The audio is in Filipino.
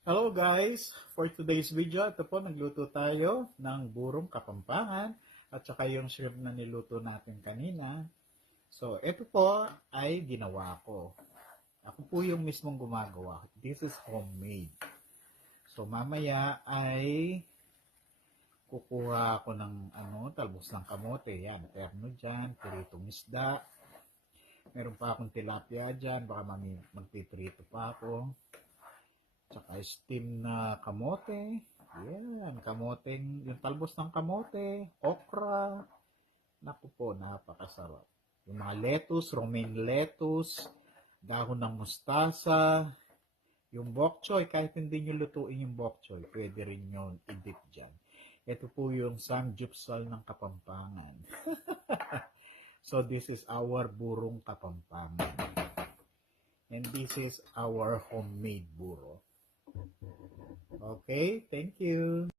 Hello guys! For today's video, ito po nagluto tayo ng burong kapampangan at saka yung shrimp na niluto natin kanina. So, ito po ay ginawa ko. Ako po yung mismong gumagawa. This is homemade. So, mamaya ay kukuha ako ng talbos ng kamote. Yan, terno dyan, piritong isda. Meron pa akong tilapia dyan, baka magpiprito pa ako. Tsaka steam na kamote. Yan, kamoteng, yung talbos ng kamote, okra. Naku po, napakasarap. Yung mga lettuce, romaine lettuce, dahon ng mustasa, yung bok choy, kahit hindi nyo lutuin yung bok choy, pwede rin nyo i-dip dyan. Ito po yung samgyupsal ng Kapampangan. So this is our burong Kapampangan. And this is our homemade buro. Okay, thank you.